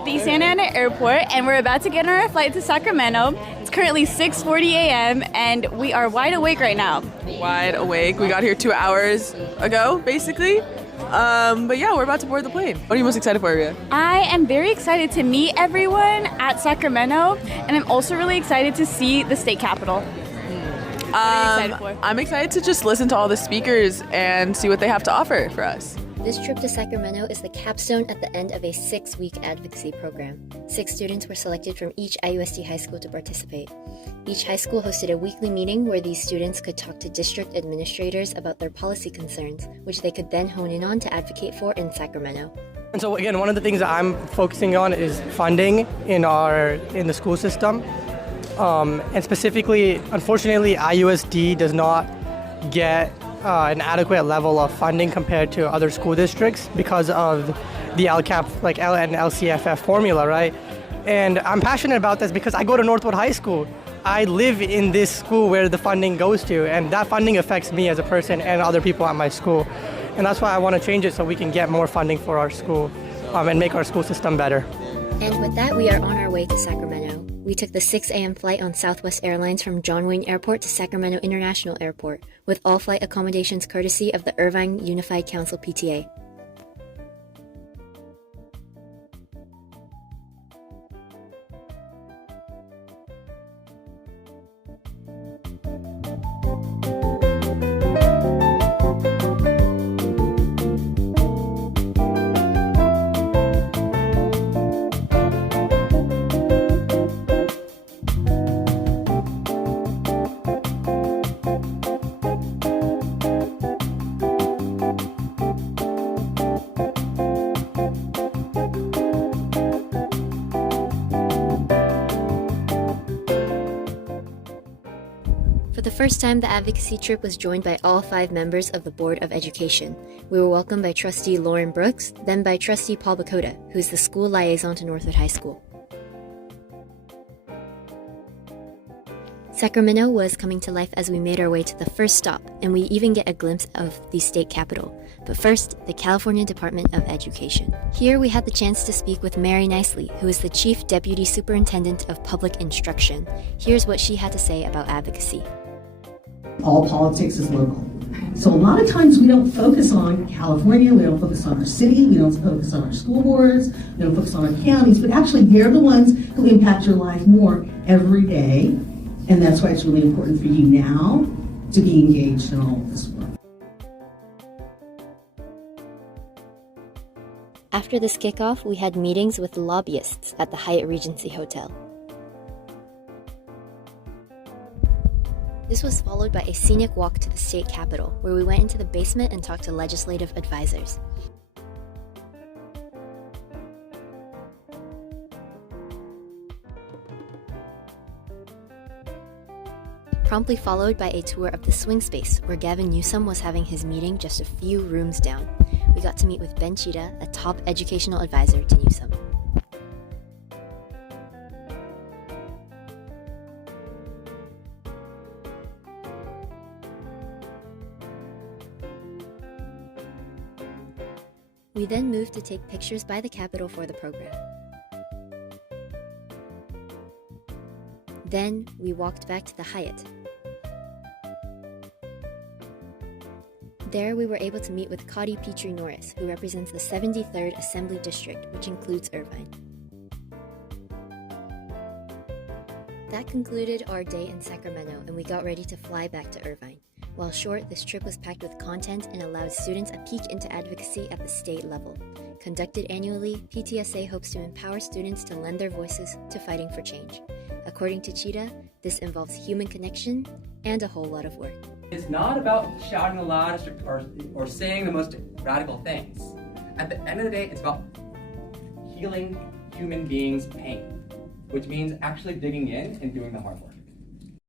at the Santa Ana Airport, and we're about to get on our flight to Sacramento. It's currently 6:40 a.m., and we are wide awake right now. Wide awake. We got here 2 hours ago, basically. But yeah, we're about to board the plane. What are you most excited for, Rhea? I am very excited to meet everyone at Sacramento, and I'm also really excited to see the state capitol. What are you excited for? I'm excited to just listen to all the speakers and see what they have to offer for us. This trip to Sacramento is the capstone at the end of a 6-week advocacy program. 6 students were selected from each IUSD high school to participate. Each high school hosted a weekly meeting where these students could talk to district administrators about their policy concerns, which they could then hone in on to advocate for in Sacramento. And so again, one of the things that I'm focusing on is funding in the school system. And specifically, unfortunately, IUSD does not get an adequate level of funding compared to other school districts because of the LCAP, like L and LCFF formula, right? And I'm passionate about this because I go to Northwood High School. I live in this school where the funding goes to, and that funding affects me as a person and other people at my school. And that's why I want to change it so we can get more funding for our school and make our school system better. And with that, we are on our way to Sacramento. We took the 6 a.m. flight on Southwest Airlines from John Wayne Airport to Sacramento International Airport, with all flight accommodations courtesy of the Irvine Unified Council PTA. For the first time, the advocacy trip was joined by all 5 members of the Board of Education. We were welcomed by Trustee Lauren Brooks, then by Trustee Paul Bakota, who is the school liaison to Northwood High School. Sacramento was coming to life as we made our way to the first stop, and we even get a glimpse of the state capitol. But first, the California Department of Education. Here we had the chance to speak with Mary Nicely, who is the Chief Deputy Superintendent of Public Instruction. Here's what she had to say about advocacy. All politics is local. So a lot of times we don't focus on California, we don't focus on our city, we don't focus on our school boards, we don't focus on our counties, but actually they're the ones who impact your life more every day. And that's why it's really important for you now to be engaged in all of this work. After this kickoff, we had meetings with lobbyists at the Hyatt Regency Hotel. This was followed by a scenic walk to the state capitol, where we went into the basement and talked to legislative advisors. Promptly followed by a tour of the swing space, where Gavin Newsom was having his meeting just a few rooms down. We got to meet with Ben Cheetah, a top educational advisor to Newsom. We then moved to take pictures by the Capitol for the program. Then we walked back to the Hyatt. There we were able to meet with Cody Petrie Norris, who represents the 73rd Assembly District, which includes Irvine. That concluded our day in Sacramento, and we got ready to fly back to Irvine. While short, this trip was packed with content and allowed students a peek into advocacy at the state level. Conducted annually, PTSA hopes to empower students to lend their voices to fighting for change. According to Cheetah, this involves human connection and a whole lot of work. It's not about shouting the loudest or saying the most radical things. At the end of the day, it's about healing human beings' pain, which means actually digging in and doing the hard work.